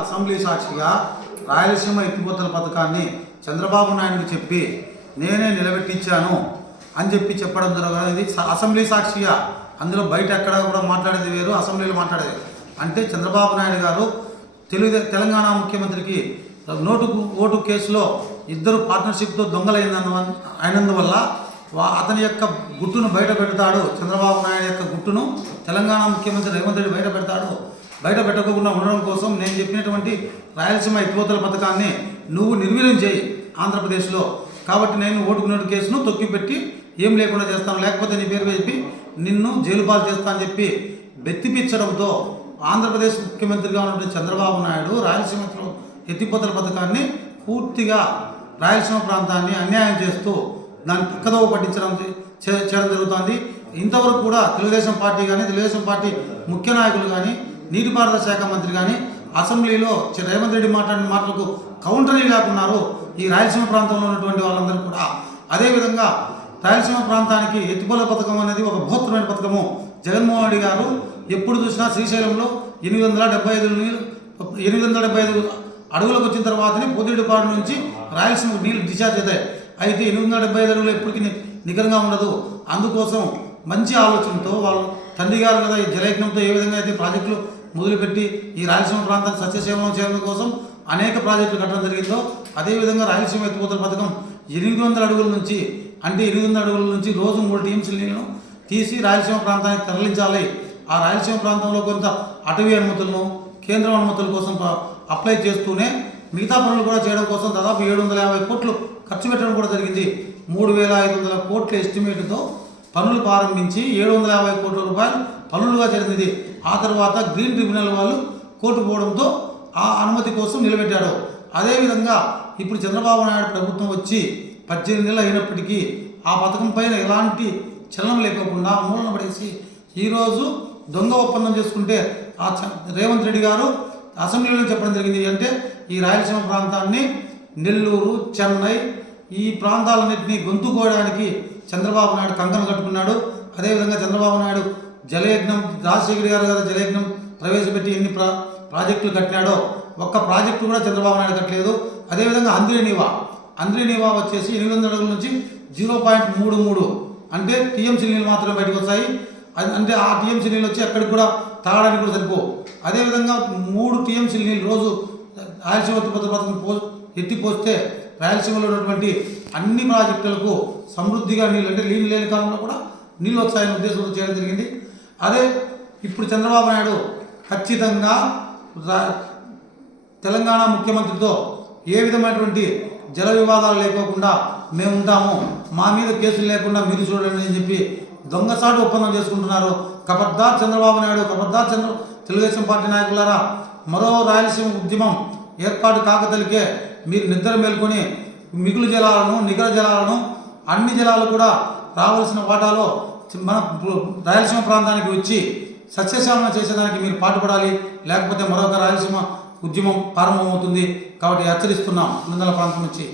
Assembly సాక్షిగా రాయలసీమ ఎత్తిపోతల పథకాన్ని చంద్రబాబు నాయుడుకి చెప్పి నేనే నిలబెట్టించాను అని చెప్పి చెప్పడం జరగదు ఇది అసెంబ్లీ సాక్షిగా అందులో బయట ఎక్కడ కూడా మాట్లాడేది వేరు అసెంబ్లీలో మాట్లాడేది అంటే చంద్రబాబు నాయుడు గారు తెలుగు తెలంగాణ ముఖ్యమంత్రికి నోటు ఓటు కేసులో ఇద్దరు పార్ట్నర్షిప్తో దొంగలైనందు అయినందువల్ల వా- అతని యొక్క గుట్టును బయట పెడతాడు చంద్రబాబు నాయుడు యొక్క గుట్టును తెలంగాణ ముఖ్యమంత్రి రేవంత్ రెడ్డి బయట పెడతాడు. బయట పెట్టకుండా ఉండడం కోసం నేను చెప్పినటువంటి రాయలసీమ ఎత్తిపోతల పథకాన్ని నువ్వు నిర్వీర్యం చేయి ఆంధ్రప్రదేశ్లో. కాబట్టి నేను ఓటుకున్నట్టు కేసును తొక్కిపెట్టి ఏం లేకుండా చేస్తాను. లేకపోతే నీ పేరు చెప్పి నిన్ను జైలుపాలు చేస్తానని అని చెప్పి బెత్తిపించడంతో ఆంధ్రప్రదేశ్ ముఖ్యమంత్రిగా ఉన్నటువంటి చంద్రబాబు నాయుడు రాయలసీమ ఎత్తిపోతల పథకాన్ని పూర్తిగా రాయలసీమ ప్రాంతాన్ని అన్యాయం చేస్తూ దాన్ని పక్కదోవ పట్టించడం చే- చేయడం జరుగుతోంది. ఇంతవరకు కూడా తెలుగుదేశం పార్టీ కానీ తెలుగుదేశం పార్టీ ముఖ్య నాయకులు కానీ నీటిపారుదల శాఖ మంత్రి కానీ అసెంబ్లీలో చి- రేవంత్ రెడ్డి మాట్లాడిన మాటలకు కౌంటర్ లేకున్నారు ఈ రాయలసీమ ప్రాంతంలో ఉన్నటువంటి వాళ్ళందరూ కూడా. అదేవిధంగా రాయలసీమ ప్రాంతానికి ఎత్తిపోల పథకం అనేది ఒక బృహత్తమైన పథకము. జగన్మోహన్ రెడ్డి గారు ఎప్పుడు చూసినా శ్రీశైలంలో ఎనిమిది వందల డెబ్బై ఐదు నీళ్ళు ఎనిమిది వందల డెబ్బై ఐదు అడుగులకు వచ్చిన తర్వాతనే పోతిరెడ్డిపాడు నుంచి రాయలసీమ నీళ్ళు డిశ్చార్జ్ అవుతాయి. అయితే ఎనిమిది వందల డెబ్బై ఐదు అడుగులు ఎప్పటికీ ని- నికరంగా ఉండదు. అందుకోసం మంచి ఆలోచనతో వాళ్ళు తండ్రి గారు కదా ఈ జలయజ్ఞంతో ఏ విధంగా అయితే ప్రాజెక్టులు మొదలుపెట్టి ఈ రాయలసీమ ప్రాంతాన్ని సస్యసేవనం చేయడం కోసం అనేక ప్రాజెక్టులు కట్టడం జరిగిందో అదేవిధంగా రాయలసీమ ఎత్తిపోతల పథకం ఎనిమిది వందల అడుగుల నుంచి అంటే ఎనిమిది వందల అడుగుల నుంచి రోజు మూడు టీమ్స్ నీళ్ళను తీసి రాయలసీమ ప్రాంతానికి తరలించాలి. ఆ రాయలసీమ ప్రాంతంలో కొంత అటవీ అనుమతులను కేంద్రం అనుమతుల కోసం అప్లై చేస్తూనే మిగతా పనులు కూడా చేయడం కోసం దాదాపు ఏడు వందల యాభై కోట్లు ఖర్చు పెట్టడం కూడా జరిగింది. మూడు వేల ఐదు వందల కోట్ల ఎస్టిమేట్తో పనులు ప్రారంభించి ఏడు వందల యాభై కోట్ల రూపాయలు పనులుగా జరిగింది. ఆ తర్వాత గ్రీన్ ట్రిబ్యునల్ వాళ్ళు కోర్టు పోవడంతో ఆ అనుమతి కోసం నిలబెట్టాడు అదేవిధంగా ఇప్పుడు చంద్రబాబు నాయుడు ప్రభుత్వం వచ్చి పద్దెనిమిది నెలలు అయినప్పటికీ ఆ పథకం పైన ఎలాంటి చలనం లేకోకుండా మూలన పడేసి ఈరోజు దొంగ ఒప్పందం చేసుకుంటే ఆ చ- రేవంత్ రెడ్డి గారు అసెంబ్లీలో చెప్పడం జరిగింది. అంటే ఈ రాయలసీమ ప్రాంతాన్ని నెల్లూరు చెన్నై ఈ ప్రాంతాలన్నింటినీ గొంతుకోవడానికి చంద్రబాబు నాయుడు కంకణం కట్టుకున్నాడు. అదేవిధంగా చంద్రబాబు నాయుడు జలయజ్ఞం రాజశేఖర్ గారు గారు జలయజ్ఞం ప్రవేశపెట్టి ఎన్ని ప్రా ప్రాజెక్టులు కట్టినాడో ఒక్క ప్రాజెక్టు కూడా చంద్రబాబు నాయుడు కట్టలేదు. అదేవిధంగా అంద్రేనీవా అంద్రేనీవా వచ్చేసి ఎనిమిది వందల అడుగుల నుంచి జీరో పాయింట్ మూడు మూడు అంటే టీఎంసీ నీళ్ళు మాత్రమే బయటకు వస్తాయి. అంటే ఆ టీఎంసీ నీళ్ళు వచ్చి అక్కడికి కూడా తాగడానికి కూడా సరిపో అదేవిధంగా మూడు టీఎంసీ నీళ్ళు రోజు రాయలసీమ పథకం పో ఎత్తిపోస్తే రాయలసీమలో ఉన్నటువంటి అన్ని ప్రాజెక్టులకు సమృద్ధిగా నీళ్ళు అంటే నీళ్ళు లేని కాలంలో కూడా నీళ్ళు వచ్చాయనే ఉద్దేశంతో చేయడం జరిగింది. అదే ఇప్పుడు చంద్రబాబు నాయుడు ఖచ్చితంగా తెలంగాణ ముఖ్యమంత్రితో ఏ విధమైనటువంటి జల వివాదాలు లేకోకుండా మేము ఉంటాము మా మీద కేసులు లేకుండా మీరు చూడండి అని చెప్పి దొంగసాటు ఒప్పందం చేసుకుంటున్నారు. కబద్దార్ చంద్రబాబు నాయుడు కబద్దార్ చంద్ర తెలుగుదేశం పార్టీ నాయకులారా మరో రాయలసీమ ఉద్యమం ఏర్పాటు కాకతలికే మీరు నిద్ర మేల్కొని మిగులు జలాలను నిగర జలాలను అన్ని జలాలు కూడా రావాల్సిన వాటాలో మన రాయలసీమ ప్రాంతానికి వచ్చి సస్యశ్యామలం చేసేదానికి మీరు పాటుపడాలి. లేకపోతే మరొక రాయలసీమ ఉద్యమం ప్రారంభమవుతుంది. కాబట్టి హెచ్చరిస్తున్నాం. నిందల ప్రాంతం నుంచి.